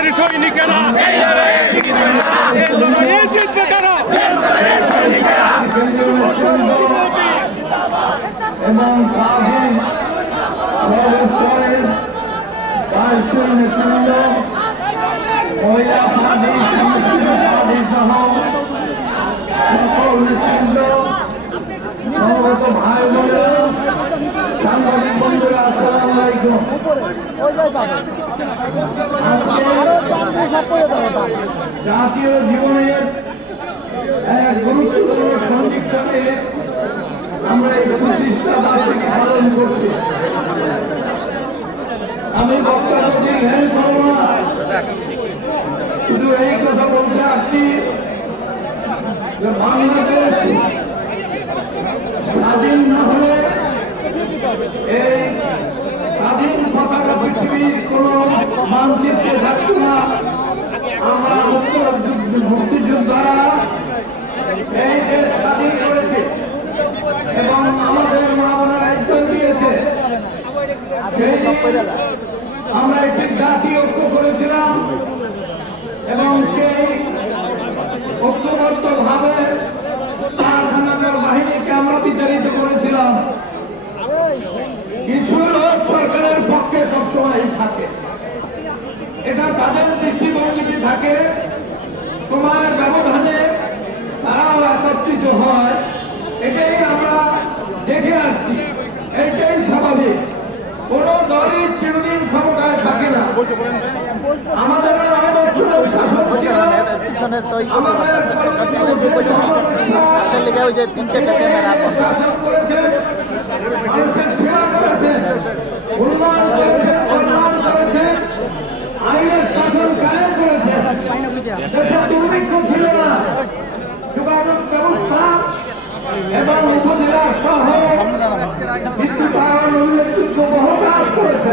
জেরুজালেমের সৈনিকেরা এই লড়াইয়ে জিতবে কারা? এবং স্বাধীন সর্বস্তরের নেতৃবৃন্দ, মহিলা পার্টি, সাংস্কৃতিক পার্টি সহ সকল নেতৃবৃন্দ, সমবেত ভাই বোনেরা, সাংবাদিক বন্ধুরা, আসসালামু আলাইকুম। জাতীয় জীবনের এক গুরুত্বপূর্ণ সন্ধিক্ষণে আমরা এই 25টা বার্ষিকী পালন করছি। আমি বক্তব্য দীর্ঘায়ু করব না, শুধু এই কথা বলতে আসছি যে বাংলাদেশ স্বাধীন না হলে এই স্বাধীন পতাকা পৃথিবীর কোন মানচিত্রে থাকতো না। আমরা মুক্তিযোদ্ধারা এই দেশ স্বাধীন করেছে এবং আমাদের মা বোনেরা একজন দিয়েছে। আমরা একটি জাতীয় ঐক্য করেছিলাম এবং সেই ঐক্যবদ্ধ ভাবে হানাদার বাহিনীকে আমরা বিতাড়িত করেছিলাম। কিছু লোক সরকারের পক্ষে সবসময় থাকে, এটা তাদের দৃষ্টিভঙ্গিতে থাকে, তোমার ব্যবধানে তারাও একত্রিত হয়। এটাই আমরা দেখে আসছি, এটাই স্বাভাবিক। কোন দলই চিরদিন ক্ষমতায় থাকে না। আমাদের শাসন ছিল, আমাদের শাসন করেছে, মানুষের সেবা করেছে, উন্নয়ন করেছে, কল্যাণ করেছে, আইনের শাসন কায়েম করেছে। দেশের দুর্ভিক্ষ ছিল না, যোগাযোগ ব্যবস্থা এবং উপজেলা সহ বিদ্যুতায়ন উল্লেখযোগ্য বহু কাজ করেছে।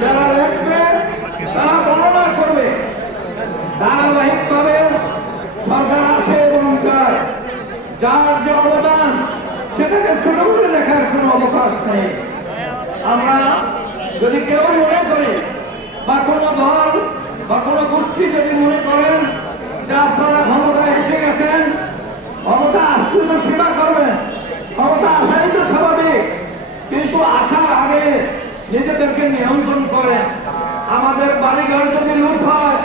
যারা লিখবে তারা বর্ণনা করবে, ধারাবাহিকভাবে সরকার আসে এবং যার যে অবদান সেটাকে ছোট করে দেখার কোনো অবকাশ নেই। আমরা যদি কেউ মনে করি বা কোনো দল বা কোনো গোষ্ঠী যদি মনে করেন যে আপনারা ক্ষমতায় এসে গেছেন, ক্ষমতা আসলে তো সেবা করবেন, ক্ষমতা আসাই তো স্বাভাবিক, কিন্তু আসার আগে নিজেদেরকে নিয়ন্ত্রণ করে আমাদের বাড়িঘর যদি লুট হয়,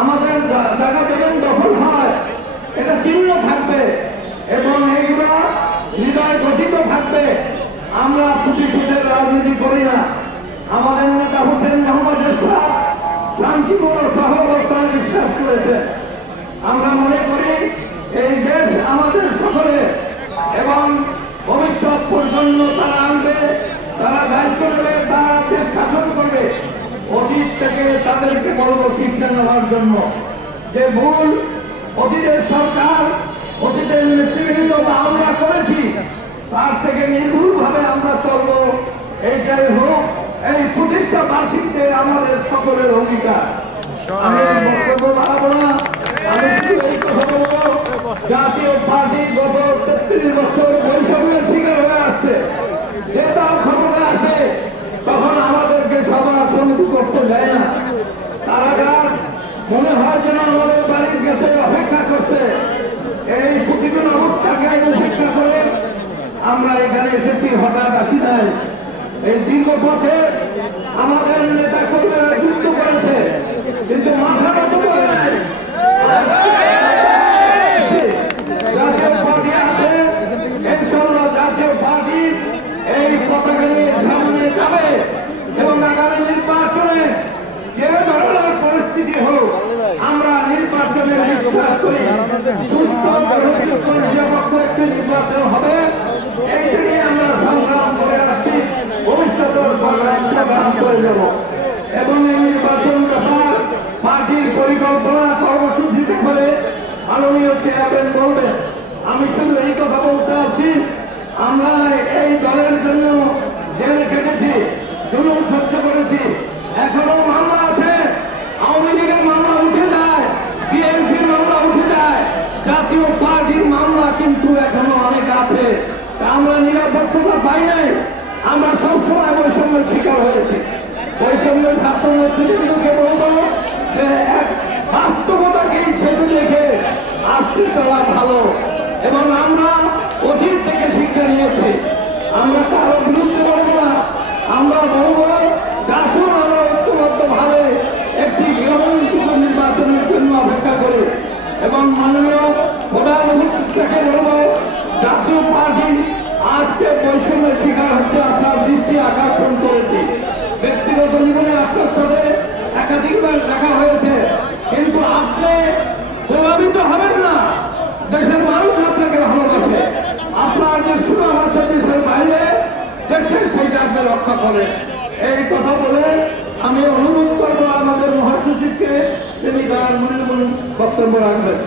আমাদের জায়গা জমিন দখল হয়, এটা চিহ্ন থাকবে এবং এইগুলা হৃদয় গঠিত থাকবে। আমরা প্রতিশোধের রাজনীতি করি না। আমাদের নেতা হোসেন মোহাম্মদ এরশাদ শান্তিপূর্ণ সহাবস্থানে বিশ্বাস করেছে। আমরা মনে করি এই দেশ আমাদের সকলে এবং ভবিষ্যৎ প্রজন্ম তারা আনবে, তারা দায়িত্ব নেবে, তারা দেশ শাসন করবে। অতীত থেকে তাদেরকে বলব শিক্ষা নেওয়ার জন্য যে ভুল অতীতের সরকার, অতীতের নেতৃবৃন্দ বা আমরা করেছি, তার থেকে নির্ভুলভাবে আমরা চলব। এইটাই হোক এই প্রতিষ্ঠা বার্ষিকীতে আমাদের সকলের অঙ্গীকার। আমি বক্তব্য বাড়াবো না, আমি শুধু এই কথা বলবো, জাতীয় পার্টি গত 33 বছর বৈষম্যের শিকার হয়ে আসছে। যে দল ক্ষমতা আসে তখন আমাদেরকে সভা সমিতি করতে দেয় না। তারা মনে হয় যেন আমাদের বাড়ির কাছে অপেক্ষা করছে। এই প্রতিকূল অবস্থাকে উপেক্ষা করে আমরা এখানে এসেছি, হঠাৎ আসি নাই। এই দীর্ঘ পথে আমাদের নেতা কর্মীরা যুদ্ধ করেছে, কিন্তু মাথা নত করে নাই। জাতীয় পার্টি আছে, ইনশাআল্লাহ জাতীয় পার্টি এই পতাকা নিয়ে সামনে যাবে এবং আগামী নির্বাচনে যে ধরনের পরিস্থিতি হোক আমরা নির্বাচনে বিশ্বাস করি। সুস্থ নিরপেক্ষ একটি নির্বাচন হবে, এইটা নিয়ে আমরা সংগ্রাম করে আসছি, ভবিষ্যতের সংগ্রাম করে যাব এবং এই নির্বাচন ব্যাপার পার্টির পরিকল্পনা কর্মসূচিতে করে মাননীয় চেয়ারম্যান বলবেন। আমি শুধু এই কথা বলতে আছি, আমরা এই দলের জন্য জেল কেটেছি, জুলুম সহ্য করেছি, এখনো মামলা আছে। আওয়ামী লীগের মামলা উঠে যায়, বিএনপির মামলা উঠে যায়, জাতীয় পার্টির মামলা কিন্তু এখনো অনেক আছে। আমরা নিরাপত্তা পাই নাই, আমরা সবসময় বৈষম্যের শিকার হয়েছি। বৈষম্য ছাত্র নেতৃত্বকে বলবো যে এক বাস্তবতাকেই সেতু দেখে আজকে চলা ভালো। এবং আমরা অতীত থেকে শিক্ষা নিয়েছি, আমরা কারো বিরুদ্ধে বলবো না, আমরা বলবো আসুন আমরা ঐক্যবদ্ধভাবে একটি গ্রহণযোগ্য নির্বাচনের জন্য অপেক্ষা করি। এবং মাননীয় প্রধানমন্ত্রীকে বলবো জাতীয় পার্টি আজকে বৈষম্যের শিকার হচ্ছে, আপনার দৃষ্টি আকর্ষণ করেছি। ব্যক্তিগত জীবনে আপনার সাথে একাধিকবার দেখা হয়েছে, কিন্তু আপনি প্রভাবিত হবেন না, দেশের মানুষ আপনাকে ভালোবাসে। আপনার যে সুনাম আছে দেশের বাইরে, দেশের সেইটা আপনি রক্ষা করেন। এই কথা বলে আমি অনুরোধ করবো আমাদের মহাসচিবকে তিনি তার মনে বক্তব্য রাখবেন।